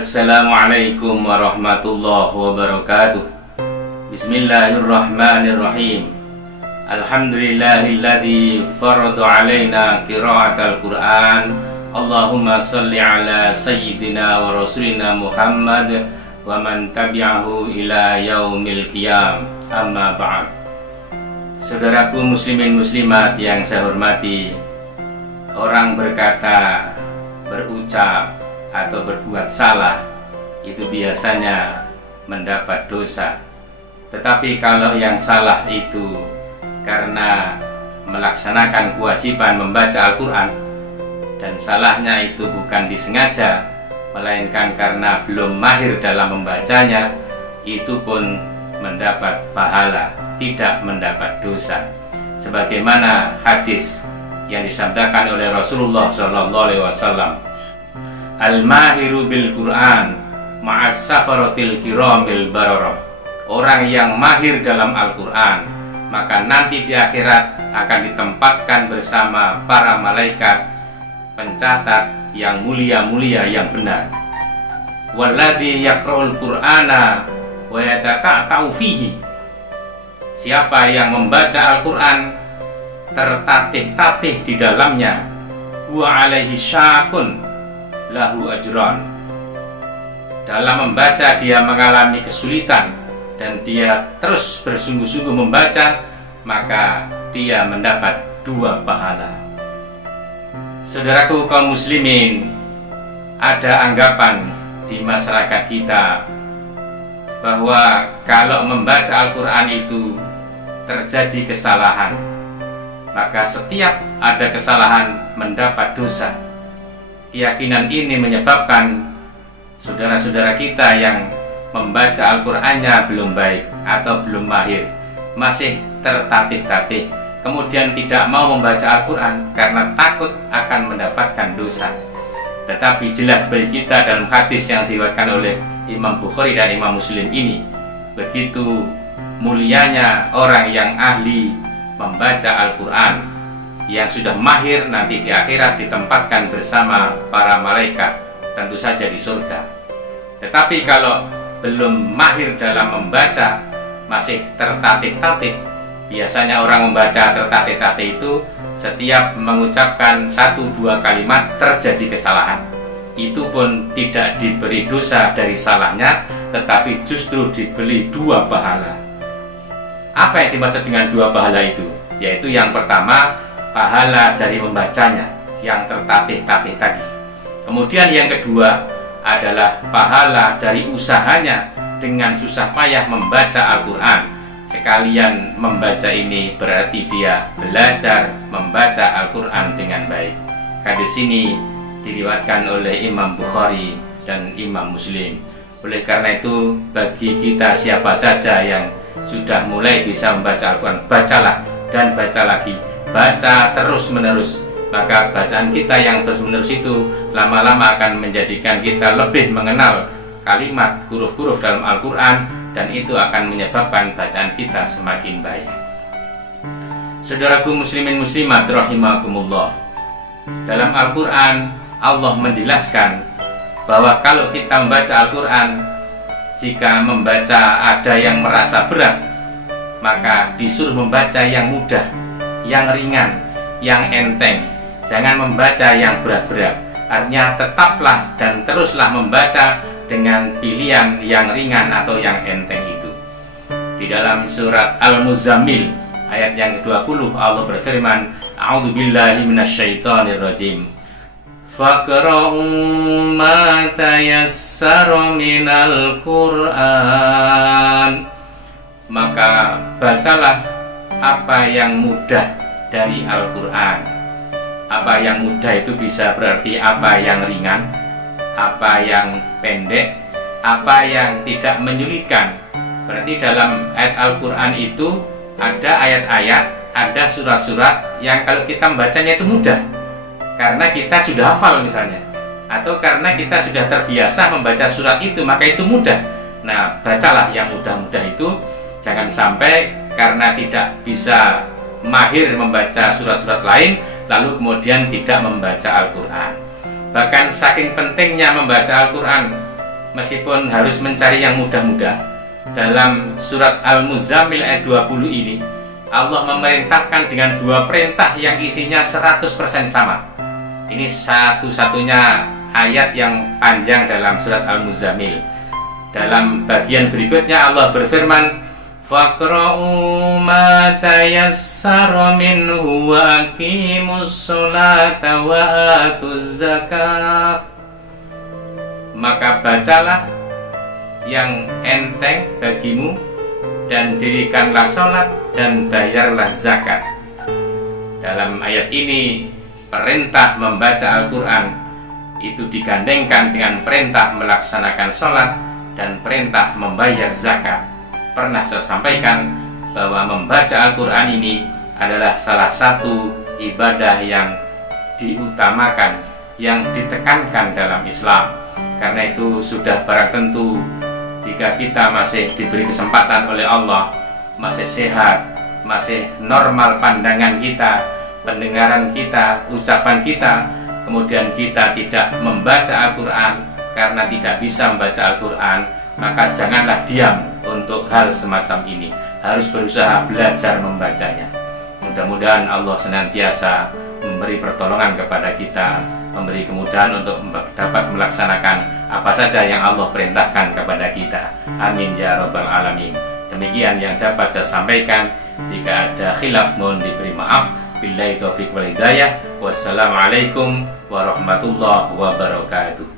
Assalamualaikum warahmatullahi wabarakatuh. Bismillahirrahmanirrahim. Alhamdulillahilladzi farada alaina qiraatal Qur'an. Allahumma salli ala sayyidina wa rasulina Muhammad wa man tabi'ahu ila yaumil qiyam. Amma ba'd. Saudaraku muslimin muslimat yang saya hormati, orang berkata, berucap atau berbuat salah itu biasanya mendapat dosa. Tetapi kalau yang salah itu karena melaksanakan kewajiban membaca Al-Quran dan salahnya itu bukan disengaja, melainkan karena belum mahir dalam membacanya, itu pun mendapat pahala, tidak mendapat dosa. Sebagaimana hadis yang disabdakan oleh Rasulullah SAW, Al-mahiru bil Quran ma'as safaratil kiramil bararah. Orang yang mahir dalam Al-Quran, maka nanti di akhirat akan ditempatkan bersama para malaikat pencatat yang mulia-mulia yang benar. Walladzi yaqra'ul Qur'ana wa yatata'u fihi. Siapa yang membaca Al-Quran tertatih-tatih di dalamnya, huwa alaihi syakun lahu ajran. Dalam membaca dia mengalami kesulitan dan dia terus bersungguh-sungguh membaca, maka dia mendapat 2 pahala. Saudaraku kaum muslimin, ada anggapan di masyarakat kita bahwa kalau membaca Al-Quran itu terjadi kesalahan, maka setiap ada kesalahan mendapat dosa. Keyakinan ini menyebabkan saudara-saudara kita yang membaca Al-Qurannya belum baik atau belum mahir, masih tertatih-tatih, kemudian tidak mau membaca Al-Quran karena takut akan mendapatkan dosa. Tetapi jelas bagi kita dalam hadis yang diriwayatkan oleh Imam Bukhari dan Imam Muslim ini, begitu mulianya orang yang ahli membaca Al-Quran, yang sudah mahir nanti di akhirat ditempatkan bersama para malaikat, tentu saja di surga. Tetapi kalau belum mahir dalam membaca, masih tertatih-tatih, biasanya orang membaca tertatih-tatih itu setiap mengucapkan 1-2 kalimat terjadi kesalahan. Itu pun tidak diberi dosa dari salahnya, tetapi justru diberi 2 pahala. Apa yang dimaksud dengan 2 pahala itu? Yaitu yang pertama, pahala dari membacanya yang tertatih-tatih tadi. Kemudian yang kedua adalah pahala dari usahanya dengan susah payah membaca Al-Quran. Sekalian membaca ini berarti dia belajar membaca Al-Quran dengan baik. Hadis ini diriwayatkan oleh Imam Bukhari dan Imam Muslim. Oleh karena itu, bagi kita siapa saja yang sudah mulai bisa membaca Al-Quran, bacalah dan baca lagi, baca terus menerus. Maka bacaan kita yang terus menerus itu lama-lama akan menjadikan kita lebih mengenal kalimat huruf-huruf dalam Al-Quran, dan itu akan menyebabkan bacaan kita semakin baik. Saudaraku muslimin muslimat rahimakumullah, dalam Al-Quran Allah menjelaskan bahwa kalau kita membaca Al-Quran, jika membaca ada yang merasa berat, maka disuruh membaca yang mudah, yang ringan, yang enteng. Jangan membaca yang berat-berat. Artinya tetaplah dan teruslah membaca dengan pilihan yang ringan atau yang enteng itu. Di dalam surat Al-Muzammil ayat yang ke-20 Allah berfirman, A'udzubillahi minasyaitonirrajim. Faqra'u ma tayassara minal Qur'an. Maka bacalah apa yang mudah dari Al-Quran. Apa yang mudah itu bisa berarti apa yang ringan, apa yang pendek, apa yang tidak menyulitkan. Berarti dalam ayat Al-Quran itu ada ayat-ayat, ada surat-surat yang kalau kita membacanya itu mudah, karena kita sudah hafal misalnya, atau karena kita sudah terbiasa membaca surat itu, maka itu mudah. Nah, bacalah yang mudah-mudah itu. Jangan sampai karena tidak bisa mahir membaca surat-surat lain, lalu kemudian tidak membaca Al-Quran. Bahkan saking pentingnya membaca Al-Quran, meskipun harus mencari yang mudah-mudah. Dalam surat Al-Muzammil ayat 20 ini Allah memerintahkan dengan dua perintah yang isinya 100% sama. Ini satu-satunya ayat yang panjang dalam surat Al-Muzammil. Dalam bagian berikutnya Allah berfirman, faqra'u ma tayassara minhu wa aqimus sholata wa atuz zakah. Maka bacalah yang enteng bagimu dan dirikanlah sholat dan bayarlah zakat. Dalam ayat ini perintah membaca Al-Quran itu digandengkan dengan perintah melaksanakan sholat dan perintah membayar zakat. Pernah saya sampaikan bahwa membaca Al-Quran ini adalah salah satu ibadah yang diutamakan, yang ditekankan dalam Islam. Karena itu sudah barang tentu jika kita masih diberi kesempatan oleh Allah, masih sehat, masih normal pandangan kita, pendengaran kita, ucapan kita, kemudian kita tidak membaca Al-Quran karena tidak bisa membaca Al-Quran, maka janganlah diam untuk hal semacam ini. Harus berusaha belajar membacanya. Mudah-mudahan Allah senantiasa memberi pertolongan kepada kita, memberi kemudahan untuk dapat melaksanakan apa saja yang Allah perintahkan kepada kita. Amin ya rabbal alamin. Demikian yang dapat saya sampaikan. Jika ada khilaf mohon diberi maaf. Billahi taufiq wal hidayah. Wassalamualaikum warahmatullahi wabarakatuh.